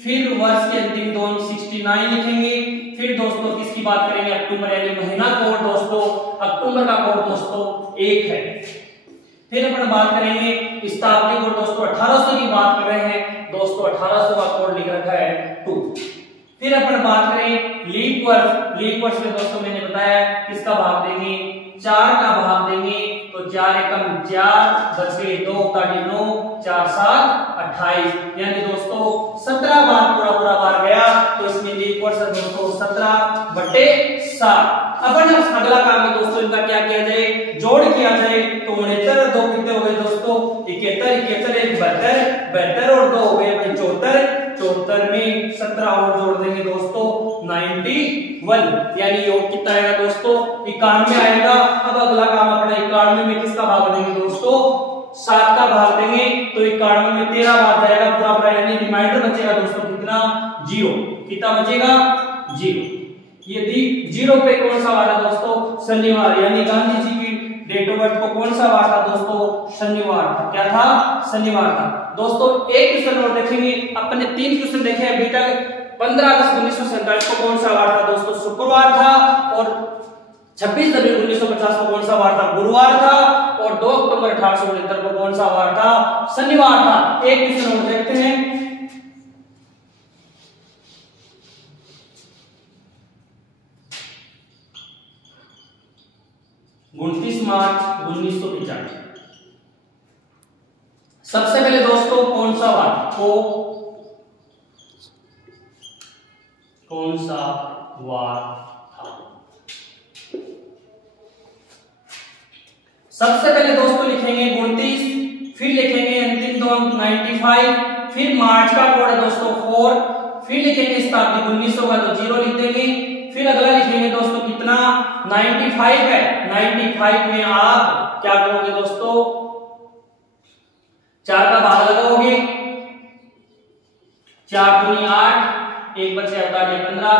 फिर वर्ष के अंतिम 2 69 लिखेंगे। फिर दोस्तों किसकी बात करेंगे, अक्टूबर, यानी महीना कोड दोस्तों, अक्टूबर का कोड दोस्तों 1 है। फिर अपन बात करेंगे शताब्दी कोड दोस्तों, 1800 की बात कर रहे हैं दोस्तों, 1800 का कोड लिख रखा है 2। फिर अपन बात करें लीप वर्ष में दोस्तों मैंने बताया किसका भाग देंगे, 4 का भाग देंगे। तो 4 एकम 4, बच गए 2, काटी 9, 4 7 28, यानी दोस्तों 17 बार पूरा बार गया। तो इसमें लीप वर्ष दोस्तों 17/7। अपन अगला काम है दोस्तों, इनका क्या किया जाए, जोड़ किया जाए। तो 69 2 कितने हो गए दोस्तों, 71 1 72 और 2 हो गए 74 में 17 और जोड़ देंगे दोस्तों 91, यानी योग कितना आएगा दोस्तों 91 आएगा। अब अगला काम अपना 91 में किसका भाग देंगे दोस्तों, 7 का भाग देंगे। तो 91 में 13 बार जाएगा पूरा, यानी रिमाइंडर बचेगा दोस्तों कितना 0। कितना बचेगा 0। यदि 0 पे कौन सा वार है दोस्तों, शनिवार, यानी गांधी जी की डेट ऑफ बर्थ को कौन सा वार था दोस्तों, शनिवार था। क्या था, शनिवार था दोस्तों। एक क्वेश्चन और देखेंगे, अपने 3 क्वेश्चन देखे अभी तक। 15 अगस्त 1947 को कौन सा वार था दोस्तों, शुक्रवार था। और 26 जनवरी 1950 को कौन सा वार था, गुरुवार था। और 2 अक्टूबर 1869 को कौन सा वार था, शनिवार था। एक क्वेश्चन और देखते हैं, 29 मार्च 1995। सबसे पहले दोस्तों कौन सा वार था, सबसे पहले दोस्तों लिखेंगे 29, फिर लिखेंगे अंतिम 2 95, फिर मार्च का कोड है दोस्तों 4, फिर लिखेंगे शताब्दी 1900 का तो 0 लिख देंगे। फिर अगला लिखेंगे दोस्तों कितना 95 है, 95 में आप क्या करोगे दोस्तों, 4 का भाग लगाओगे, 4 दूनी 8, एक बच गया 15,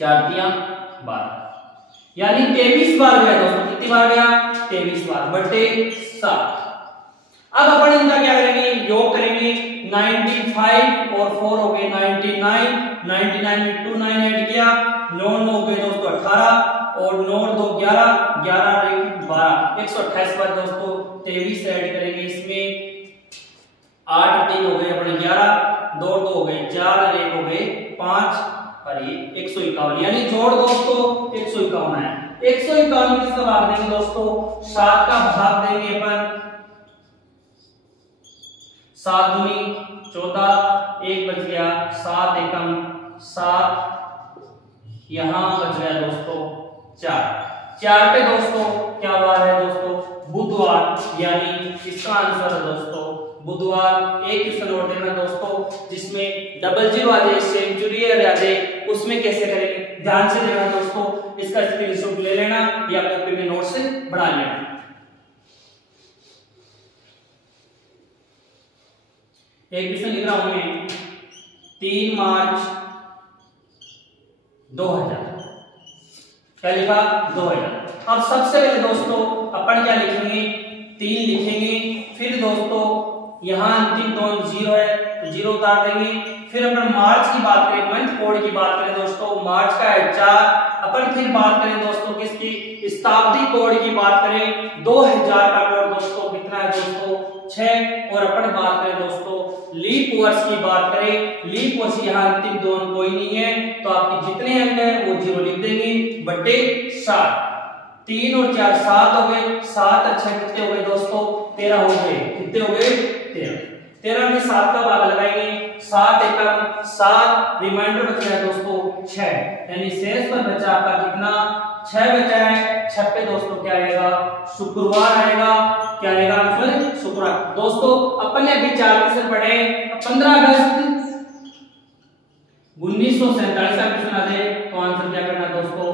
4 तिया 12, यानी 23 बार गया दोस्तों। कितनी बार गया? 23 बार बटे 7। अब अपन इनका क्या करेंगे? योग करेंगे। 95 और 4 हो गए 99, 99 में 2 9 ऐड किया, 9 9 हो गए दोस्तों 18 और 9 2 11, 11 12, 128 बार दोस्तों 23 ऐड करेंगे इसमें। 8 3 हो गए अपने 11, 2 2 हो गए 4 और 1 हो गए 5 और ये 151, यानी जोड़ दोस्तों 151 है। 151 में किसका भाग देंगे दोस्तों? 7 का भाग देंगे अपन। 7 दूनी 14, एक बच गया 7 एकम 7, यहां बच गया दोस्तों 4 पे दोस्तों क्या बार है दोस्तों? बुधवार, यानी इसका आंसर है दोस्तों बुधवार। एक क्वेश्चन और देना दोस्तों जिसमें डबल जीरो आ जाए, सेंचुरी आ जाए, उसमें कैसे करेंगे ध्यान से देना दोस्तों। इसका स्क्रीनशॉट ले लेना या कॉपी में नोट से बना लेना। एक क्वेश्चन लिख रहा हूं मैं 3 मार्च 2000, क्या लिखा? 2000। अब सबसे पहले दोस्तों अपन क्या लिखेंगे? 3 लिखेंगे, फिर दोस्तों यहां अंतिम टोन 0 है तो 0 उतार देंगे। फिर अपन मार्च की बात करें, मंथ कोड की बात करें दोस्तों, मार्च का है 4। अपन फिर बात करें दोस्तों किसकी? शताब्दी कोड की बात करें 2000 का कोड दोस्तों कितना है दोस्तों? 6। और अपन बात करें दोस्तों लीप वर्ष की बात करें, लीप वर्ष यहाँ अंतिम टोन कोई नहीं है तो आपके जितने अंक है वो 0 लिख देंगे बटे 7। 3 और 4 7 हो गए, 7 और 6 कितने हो गए दोस्तों? 13 हो गए। कितने हो गए? 13। 13 में 7 का भाग लगाएंगे, 7 एकम 7, रिमाइंडर बच गया दोस्तों 6, यानी शेष पर बचा आपका कितना? 6 बचा है। 6 पे दोस्तों क्या आएगा? शुक्रवार आएगा। क्या आएगा आंसर? शुक्रवार। दोस्तों अपन ने अभी 4 क्वेश्चन पढ़े। 15 अगस्त 1947 का क्वेश्चन आ जाए तो आंसर क्या करना है दोस्तों?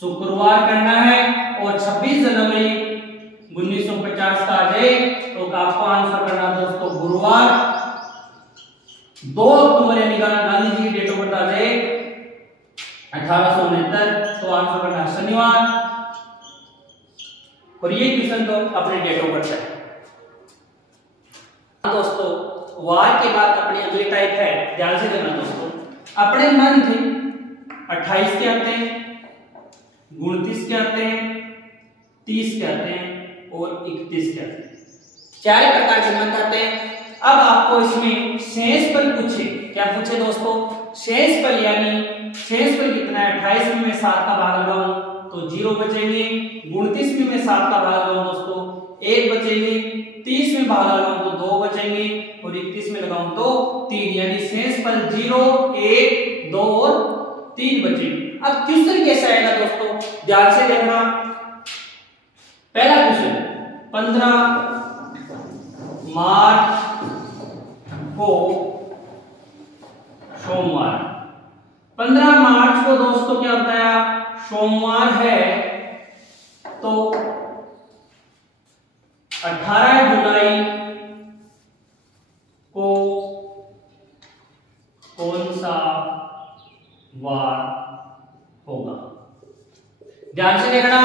शुक्रवार करना है। और 26 जनवरी 1950 का आ जाए तो आपको आंसर करना दोस्तों गुरुवार। 2 अक्टूबर यानी गांधी जी की डेट ऑफ बर्थ आ जाए 1869 तो आंसर करना शनिवार। और ये क्वेश्चन तो अपने डेट ऑफ बर्थ है दोस्तों। वार के बाद अपनी अगली टाइप है, ध्यान से देखना दोस्तों। अपने मंथ 28 के आते हैं, 29 के आते हैं, 30 के आते हैं और 31 के आते हैं। 4 प्रकार के मंथ आते हैं। अब आपको इसमें शेष फल पूछे, क्या पूछे दोस्तों? शेष फल, यानी शेष फल कितना है? 28 में मैं 7 का भाग लगाऊं तो 0 बचेंगे। 29 में मैं 7 का भाग लगाऊं दोस्तों 1 बचेंगे। 30 में भाग लगाऊं तो 2 बचेंगे और 31 में लगाऊं तो 3, यानी शेष फल 0 1 2 और 3 बचेंगे। अब क्वेश्चन कैसा आएगा दोस्तों? ध्यान से देखना। पहला क्वेश्चन 15 मार्च को सोमवार। 15 मार्च को दोस्तों क्या बताया? सोमवार है तो 18 जुलाई को कौन सा वार होगा? ध्यान से देखना।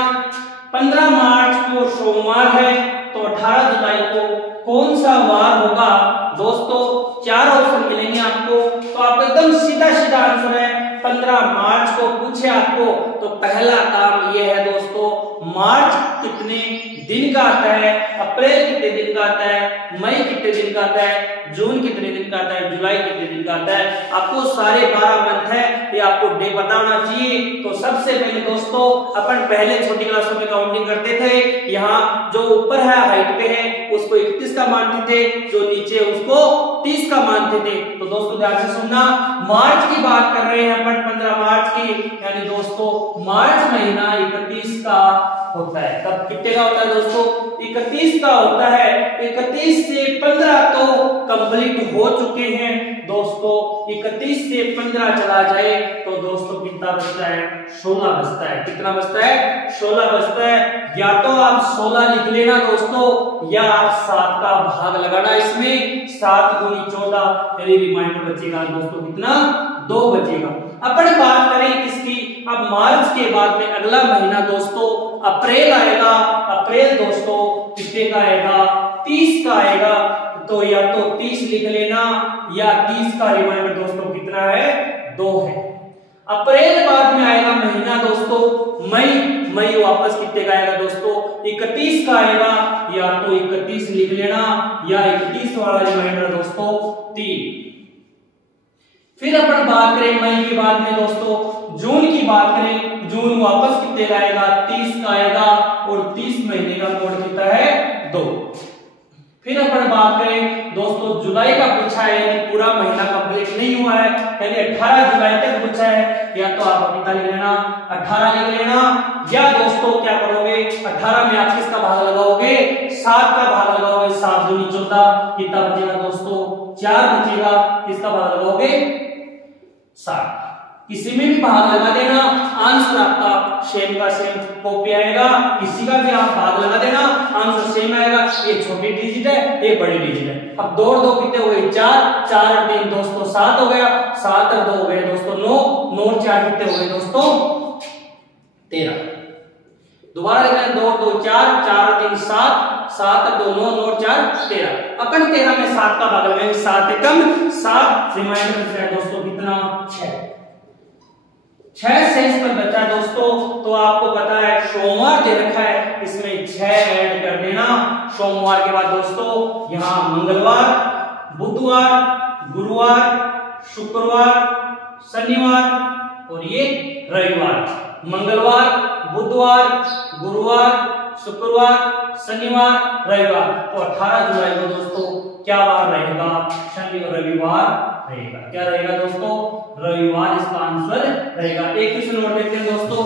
15 मार्च को सोमवार है तो 18 जुलाई को कौन सा वार होगा? दोस्तों 4 ऑप्शन मिलेंगे आपको, तो आपको एकदम सीधा सीधा आंसर है। 15 मार्च को पूछे आपको तो पहला काम यह है दोस्तों, मार्च कितने दिन का आता है, अप्रैल कितने दिन का आता है, मई कितने दिन का आता है, जून कितने दिन का आता है, जुलाई कितने दिन का आता है। आपको सारे 12 मंथ है, ये आपको डे पता होना चाहिए। तो सबसे पहले दोस्तों अपन पहले छोटी क्लासों में काउंटिंग करते थे। यहाँ जो ऊपर है हाइट पे है उसको 31 का मानते थे, जो नीचे उसको 30 का मानते थे। तो दोस्तों ध्यान से सुनना, मार्च की बात कर रहे हैं अपन 15 मार्च की, यानी दोस्तों मार्च महीना 31 का होता है। कब कितने का होता है दोस्तों? 31 का होता है। 31 से 15 तो कंप्लीट हो चुके हैं दोस्तों। 31 से 15 चला जाए तो दोस्तों कितना बचता है? 16 बचता है। कितना बचता है? 16 बचता है। या तो आप 16 लिख लेना दोस्तों, या आप 7 का भाग लगाना इसमें। 7 गुनी 14 यानी रिमाइंडर बचेगा दोस्तों कितना? 2 बचेगा। अपन बात करें किसकी? अब मार्च के बाद में अगला महीना दोस्तों अप्रैल आएगा। अप्रैल दोस्तों कितने का आएगा? 30 का आएगा। तो या तो 30 लिख लेना, या 30 का रिमाइंडर दोस्तों कितना है? 2 है। अप्रैल बाद में आएगा महीना दोस्तों मई। मई वापस कितने का आएगा दोस्तों? 31 का आएगा। या तो 31 लिख लेना, या 31 वाला रिमाइंडर दोस्तों 3। फिर अपन बात करें मई के बाद में दोस्तों जून की बात करें। जून वापस कितने का आएगा? 30 का आएगा। और 30 महीने का कोड कितना है? 2। फिर अपन बात करें दोस्तों जुलाई का पूछा है, यानी पूरा महीना कंप्लीट नहीं हुआ है, यानी 18 जुलाई तक पूछा है। या तो आप कितना लिख लेना? 18 लिख लेना। या दोस्तों क्या करोगे? 18 में आप किसका भाग लगाओगे? 7 का भाग लगाओगे। 7 दूनी 14 कितना बचेगा दोस्तों? 4 बचेगा। किसका भाग लगाओगे? 7। किसी में भी भाग लगा देना, आंसर आपका सेम का सेम कॉपी आएगा। किसी का भी आप भाग लगा देना, आंसर सेम आएगा। ये छोटी डिजिट है, ये बड़ी डिजिट है। अब 2 और 2 कितने हो गए? 4। 4 और 3 दोस्तों 7 हो गया। 7 और 2 हो गए दोस्तों 9। 9 और 4 कितने हो गए दोस्तों? 13। दोबारा देखना, 2 और 2 4, 4 और 3 7, 7 और 2 9, 9 और 4 13। अपन 13 में 7 का भाग लगाएंगे। 7 एकम 7, रिमाइंडर बच रहा है दोस्तों कितना? 6। 6 शेष पर बचा दोस्तों। तो आपको पता है सोमवार दे रखा है, इसमें 6 ऐड कर देना। सोमवार के बाद दोस्तों यहां मंगलवार, बुधवार, गुरुवार, शुक्रवार, शनिवार और ये रविवार। मंगलवार, बुधवार, गुरुवार, शुक्रवार, शनिवार, रविवार। तो 18 जुलाई को दोस्तों क्या वार रहेगा? शनि और रविवार रहेगा। क्या रहेगा दोस्तों? रविवार इसका आंसर रहेगा। एक क्वेश्चन और देखते हैं दोस्तों।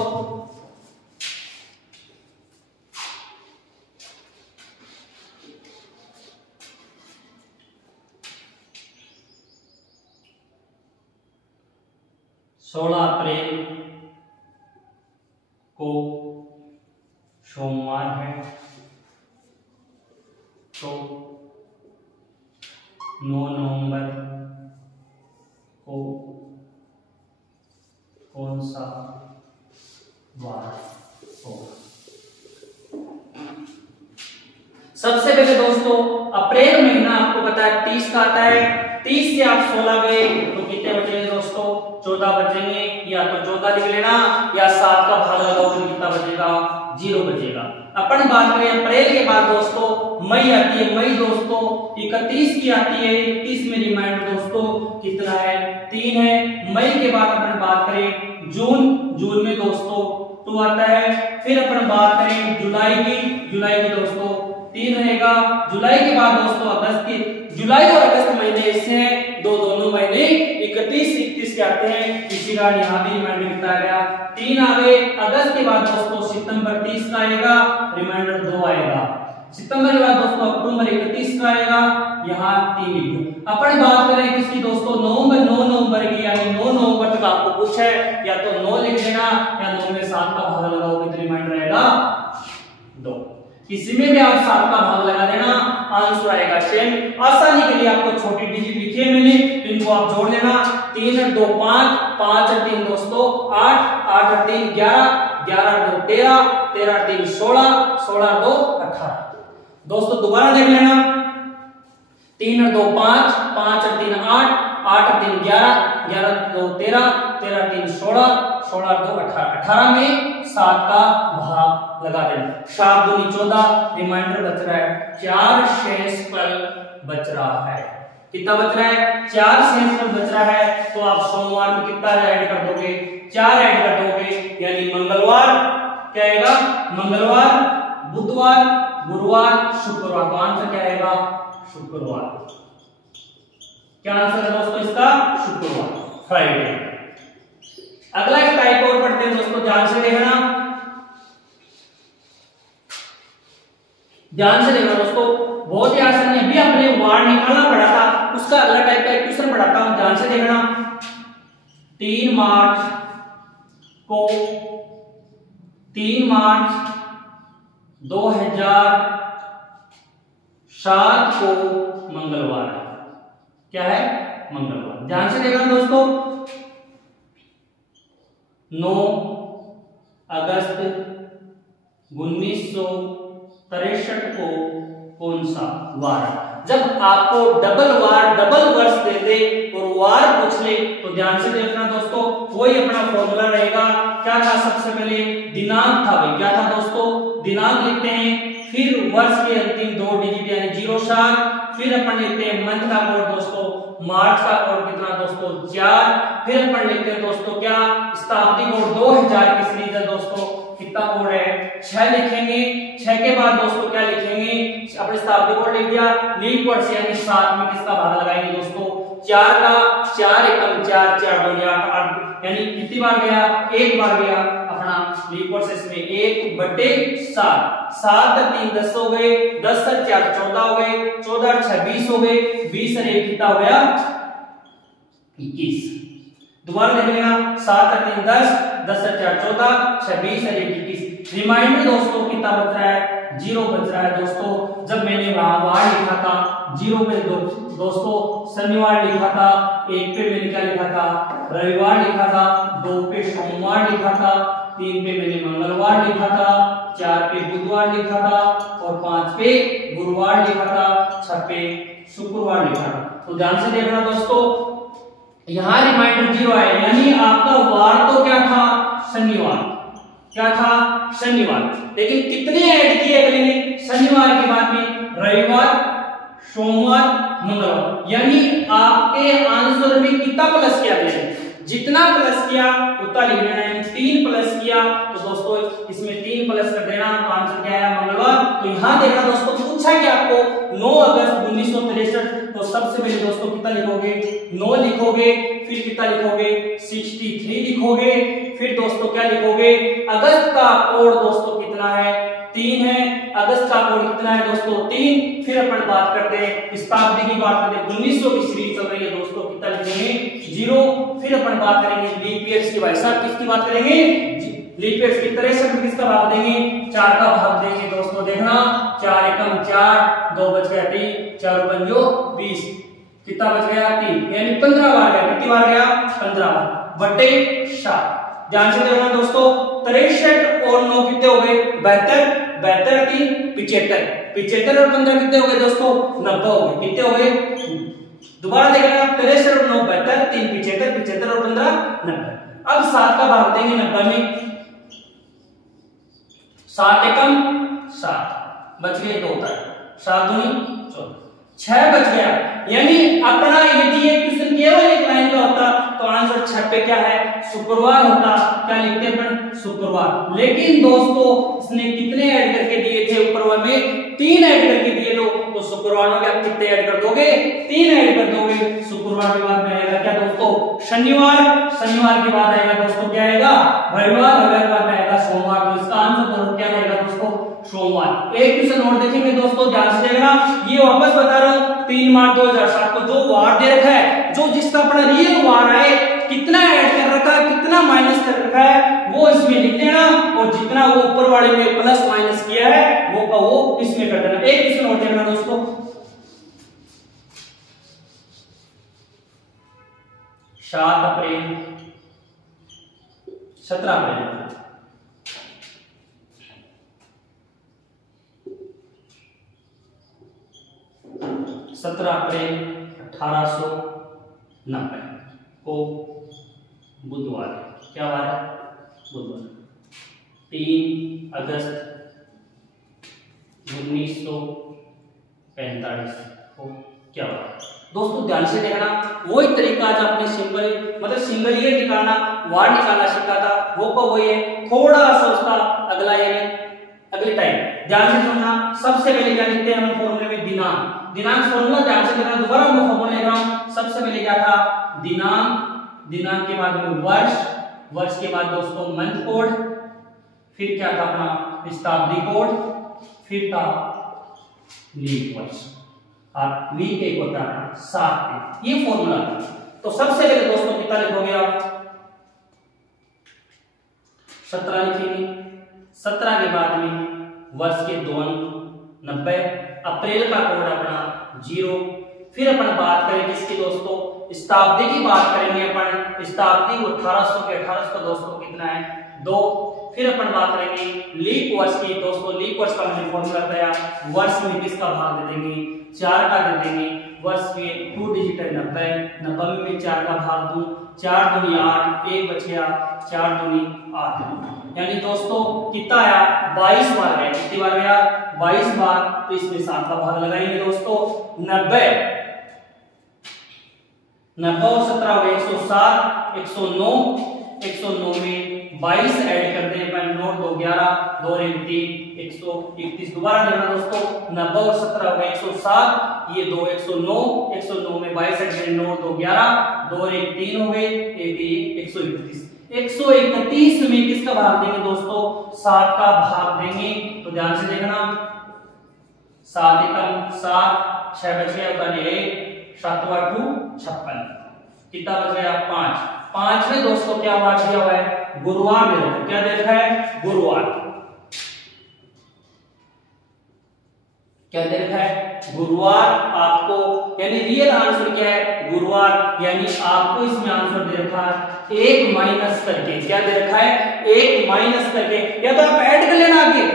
सोलह अप्रैल को सोमवार है, तो 9 नवंबर को कौन सा वार होगा? सबसे पहले दोस्तों अप्रैल महीना आपको पता है 30 का आता है। 30 से आप 16 गए तो कितने बचेंगे दोस्तों? 14 बचेंगे। या तो 14 लिख लेना, या 7 का भाग लगाओ तो कितना बचेगा? 0 बचेगा। अपन बात करें अप्रैल के बाद दोस्तों मई आती है। मई दोस्तों 31 की आती है। 31 में रिमाइंडर दोस्तों कितना है? 3 है। मई के बाद अपन बात करें जून। जून में दोस्तों 2 आता है। फिर अपन बात करें जुलाई की। जुलाई की दोस्तों 3 रहेगा। जुलाई के बाद दोस्तों अगस्त की। जुलाई और अगस्त महीने ऐसे हैं, दोनों महीने 31 के आते हैं। इसी कारण यहाँ भी रिमाइंडर कितना आ गया? 3 आ गए। अगस्त के बाद दोस्तों सितंबर 30 का आएगा, रिमाइंडर 2 आएगा। सितंबर के बाद दोस्तों अक्टूबर 31 का आएगा, यहाँ 3। अपन बात करें किसकी दोस्तों? 9 नवंबर की, यानी 9 नवंबर तक आपको पूछा है। या तो 9 लिख देना, या 9 में 7 का भाग लगाओगे तो रिमाइंडर आएगा 2। किसी में भी आप 7 का भाग लगा देना, आंसर आएगा सेम। आसानी के लिए आपको छोटी डिजिट लिखी है मैंने, इनको आप जोड़ लेना। 3 और 2 5, 5 और 3 दोस्तों 8, 8 और 3 11, 11 और 2 13, 13 और 3 16, 16 और 2 18। दोस्तों दोबारा देख लेना। 3 और 2 5, 5 और 3 8, 8 और 3 11, 11 और 2 13, 13 और 3 16, 16 और 2 18। 18 में 7 का भाग लगा देना। 7 दूनी 14, रिमाइंडर बच रहा है 4 शेष पर बच रहा है। कितना बच रहा है? 4 शेष पर बच रहा है। तो आप सोमवार में कितना ऐड कर दोगे? 4 ऐड कर दोगे, यानी मंगलवार क्या आएगा? मंगलवार, बुधवार, गुरुवार, शुक्रवार। तो आंसर क्या आएगा? शुक्रवार। क्या आंसर है दोस्तों इसका? शुक्रवार, फ्राइडे। अगला एक टाइप और पढ़ते हैं दोस्तों, ध्यान से देखना। ध्यान से देखना दोस्तों, बहुत ही आसान है। अभी हमने वार निकालना पड़ा था, उसका अगला टाइप का क्वेश्चन पढ़ाता हूं, ध्यान से देखना। 3 मार्च 2007 को मंगलवार है। क्या है? मंगलवार। ध्यान से देखना दोस्तों, 9 अगस्त 1963 को कौन सा वार? जब आपको डबल वर्ष दे दे और वार पूछ ले तो ध्यान से देखना दोस्तों, वही अपना फॉर्मूला रहेगा। क्या था? सबसे पहले दिनांक था भाई, क्या था दोस्तों? दिनांक लिखते हैं, फिर वर्ष के अंतिम 2 डिजिट यानी 07, फिर अपन लिखते हैं मंथ का कोड दोस्तों, मार्च का कोड कितना दोस्तों? 4, फिर अपन लिखते हैं दोस्तों क्या? शताब्दी कोड 2000 की सीरीज है दोस्तों, कितना कोड है? 6 लिखेंगे। 6 के बाद दोस्तों क्या लिखेंगे? अपने शताब्दी कोड लिख दिया, लीप वर्ष यानी 7 में किसका भाग लगाएंगे दोस्तों? 4 का, 4 एकम 4, 4 दूनी 8, यानी कितनी बार गया? 1 बार गया अपना लीप वर्ष इसमें 1/7। 7 और 3 10 हो गए, 10 और 4 14 हो गए, 14 और 6 20 हो गए, 20 और 1 कितना हो गया? 21। दोबारा देख लेना, 7 और 3 10, 10 और 4 14, 6 20 और 1 21। रिमाइंडर दोस्तों कितना बच रहा है? 0 बच रहा है दोस्तों। जब मैंने वार लिखा था 0 पे दोस्तों शनिवार लिखा था, 1 पे मैंने क्या लिखा था? रविवार लिखा था, 2 पे सोमवार लिखा था, 3 पे मैंने मंगलवार लिखा था, 4 पे बुधवार लिखा था और 5 पे गुरुवार लिखा था, 6 पे शुक्रवार लिखा था। तो ध्यान से देखना दोस्तों, यहां रिमाइंडर 0 है, यानी आपका वार तो क्या था? शनिवार। क्या था? शनिवार। लेकिन कितने ऐड किए अगले ने? शनिवार के बाद में रविवार, सोमवार, मंगलवार, यानी आपके आंसर में कितना प्लस किया अगले ने? जितना प्लस किया उतना लिख देना, यानी 3 प्लस किया तो दोस्तों इसमें 3 प्लस कर देना, तो आंसर क्या आया? मंगलवार। तो यहां देखना दोस्तों, पूछा कि आपको 9 अगस्त 1963, तो सबसे पहले दोस्तों कितना लिखोगे? 9 लिखोगे, फिर कितना लिखोगे? 63 लिखोगे, फिर दोस्तों क्या लिखोगे? अगस्त का कोड दोस्तों कितना है? 3 है। अगस्त का कोड कितना है दोस्तों? 3। फिर अपन बात करते हैं शताब्दी की, बात करते हैं 1900 की सीरीज चल रही है दोस्तों, कितना लिखेंगे? 0। फिर अपन बात करेंगे लीप ईयर्स की, भाई साहब किसकी बात करेंगे? लीप ईयर्स की। 63 में किसका भाग देंगे? 4 का भाग देंगे दोस्तों। देखना, 4 एकम 4, 2 बच गया 3, 4 पंजो 20, कितना बच गया? 3, यानी 15 बार गया। कितनी बार गया? 15 बार बटे 7। ध्यान से देखना दोस्तों, 63 और 9 कितने हो गए? 72, 72 3 75, 75 और 15 कितने हो गए दोस्तों? 90 हो गए। कितने हो गए? दोबारा देखना, 63 और 9 72, 3 75, 75 और 15 90। अब 7 का भाग देंगे 90 में, 7 एकम 7, बच गए 2 तक, 7 दूनी 14, 6 बच गया। यानी अपना यदि ये क्वेश्चन केवल एक लाइन का होता तो आंसर 6 पे क्या है? शुक्रवार होता। क्या लिखते हैं अपन? शुक्रवार। लेकिन दोस्तों इसने कितने ऐड करके दिए थे ऊपर में? 3 ऐड करके दिए तो शुक्रवार में आप कितने ऐड कर दोगे? 3 ऐड कर दोगे। शुक्रवार के बाद में आएगा क्या दोस्तों? शनिवार। शनिवार के बाद आएगा दोस्तों क्या आएगा? रविवार। रविवार के बाद में आएगा सोमवार। तो इसका आंसर क्या रहेगा दोस्तों? सोमवार। एक क्वेश्चन और देखेंगे दोस्तों, ध्यान से देखना, ये वापस बता रहा हूं 3 मार्च 2007 को जो वार दे रखा है, जो जिसका अपना रियल वार है, कितना ऐड कर रखा है, कितना माइनस कर रखा है, वो इसमें लिख देना, और जितना वो ऊपर वाले में प्लस माइनस किया है वो का वो इसमें कर देना। एक क्वेश्चन और देखना दोस्तों, 7 अप्रैल 17 अप्रैल 17 अप्रैल 1890 को बुधवार, क्या वार है? बुधवार। 3 अगस्त 1945 को क्या वार? दोस्तों ध्यान से देखना, वही तरीका आज आपने सिंगल ईयर निकालना, वार निकालना सीखा था, वो को वही है, थोड़ा सा उसका अगला यानी अगले टाइम। ध्यान से सुनना, सबसे पहले क्या लिखते हैं हम फॉर्मूले में? दिनांक। दिनांक फॉर्मूला ध्यान से देखना, दोबारा मैं फॉर्मूला लिख रहा हूं। सबसे पहले क्या था? दिनांक। दिनांक के बाद में वर्ष, वर्ष के बाद दोस्तों मंथ कोड, फिर क्या था अपना शताब्दी कोड, फिर था लीप वर्ष, और वीक एक होता है 7 दिन। ये फॉर्मूला। तो सबसे पहले दोस्तों कितना लिखोगे आप? 17 लिखेंगे। 17 के बाद में वर्ष के 2 अंक 90, अप्रैल का कोड अपना 0। फिर अपन बात करें किसकी दोस्तों? शताब्दी की बात करेंगे अपन। शताब्दी 1800 के 1800 दोस्तों कितना है? 2। फिर अपन बात करेंगे लीप वर्ष की दोस्तों। लीप वर्ष का मैंने फॉर्मूला बताया, वर्ष में किसका भाग दे देंगे? 4 का दे देंगे। वर्ष में 2 डिजिट है 90, 90 में 4 का भाग दूं, 4 दूनी 8, 1 बचेगा, 4 दूनी 8, यानी दोस्तों कितना आया? 22 बार गया। कितनी बार गया? 22 बार। तो इसमें 7 का भाग लगाएंगे दोस्तों। 90 और 17 हो 107, 109, 109 में 22 ऐड कर दें अपन, 9 2 11, 2 3 131। दोबारा देखना दोस्तों, 90 और 17 हो 107, ये 2 109, 109 में 22 ऐड करें, 9 2 11, 2 1 3 हो गए, 1 131। 131 में किसका भाग देंगे दोस्तों? 7 का भाग देंगे। तो ध्यान से देखना, 7 एकम 7, 6 बच गया, 1 7 8 56, कितना बच गया? 5। 5 में दोस्तों क्या बात दिया हुआ है? गुरुवार दे रखा है। क्या दे रखा है? गुरुवार। क्या दे रखा है? गुरुवार। आपको यानी रियल आंसर क्या है? गुरुवार। यानी आपको इसमें आंसर दे रखा है 1 माइनस करके। क्या दे रखा है? 1 माइनस करके। या तो आप ऐड कर लेना आगे,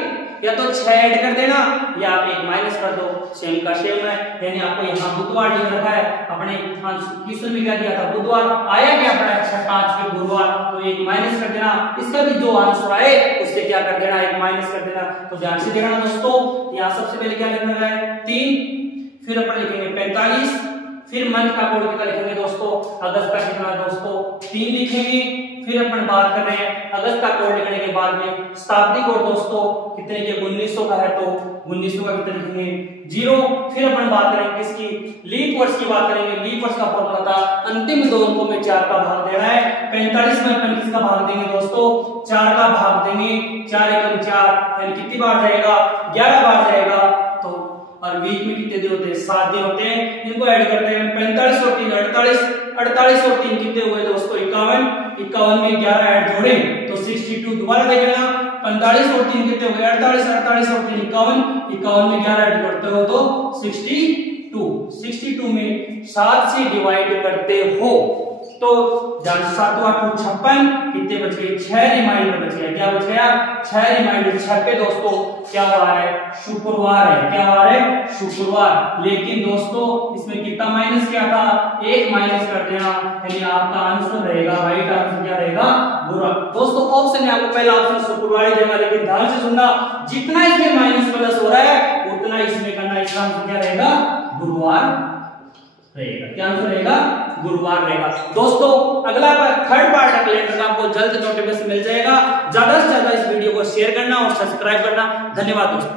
या तो 6 ऐड कर देना, या आप 1 माइनस कर दो, सेम का सेम है। यानी आपको यहाँ बुधवार लिख रखा है, अपने क्वेश्चन में क्या दिया था? बुधवार। आया क्या अपना 5 पे गुरुवार, तो 1 माइनस कर देना। इसका भी जो आंसर आए उससे क्या कर देना? 1 माइनस कर देना। तो ध्यान से देखना दोस्तों, यहाँ सबसे पहले क्या लिखना है? 3, फिर अपन लिखेंगे 45, फिर मंथ का कोड कितना लिखेंगे दोस्तों? अगस्त का कितना है दोस्तों? 3 लिखेंगे। फिर अपन बात कर रहे हैं अगस्त का कोड लिखने के बाद में शताब्दी कोड दोस्तों कितने के? 1900 का है, तो 1900 का कितना लिखेंगे? 0। फिर अपन बात करेंगे किसकी? लीप वर्ष की बात करेंगे। लीप वर्ष का फॉर्मूला था अंतिम 2 अंकों में 4 का भाग देना है। 45 में अपन किसका भाग देंगे दोस्तों? 4 का भाग देंगे। 4 एकम 4, यानी कितनी बार जाएगा? 11 बार जाएगा। तो और वीक में कितने दिन होते हैं? 7 दिन होते हैं। इनको ऐड करते हैं, 45 और 3 48, 48 और 3 कितने हुए दोस्तों? 51, 51 में 11 ऐड जोड़े तो 62। दोबारा देख लेना, 45 और 3 कितने हो गए? 48, 48 और 3 51, 51 में 11 ऐड करते हो तो 62। 62 में 7 से डिवाइड करते हो तो 7 8 56, कितने बच गए? 6 रिमाइंडर बच गया। क्या बच गया? 6 रिमाइंडर। 6 पे दोस्तों क्या वार है? शुक्रवार है। क्या वार है? शुक्रवार। लेकिन दोस्तों इसमें कितना माइनस किया था? 1 माइनस कर देना, यानी आपका आंसर रहेगा, राइट आंसर क्या रहेगा? गुरुवार। दोस्तों ऑप्शन में आपको पहला ऑप्शन शुक्रवार ही देगा, लेकिन ध्यान से सुनना, जितना इसमें माइनस प्लस हो रहा है उतना इसमें करना। इसका आंसर क्या रहेगा? गुरुवार रहेगा। क्या आंसर रहेगा? गुरुवार रहेगा। दोस्तों अगला थर्ड पार्ट का कैलेंडर का आपको जल्द नोटिफिकेशन मिल जाएगा। ज्यादा से ज्यादा इस वीडियो को शेयर करना और सब्सक्राइब करना। धन्यवाद दोस्तों।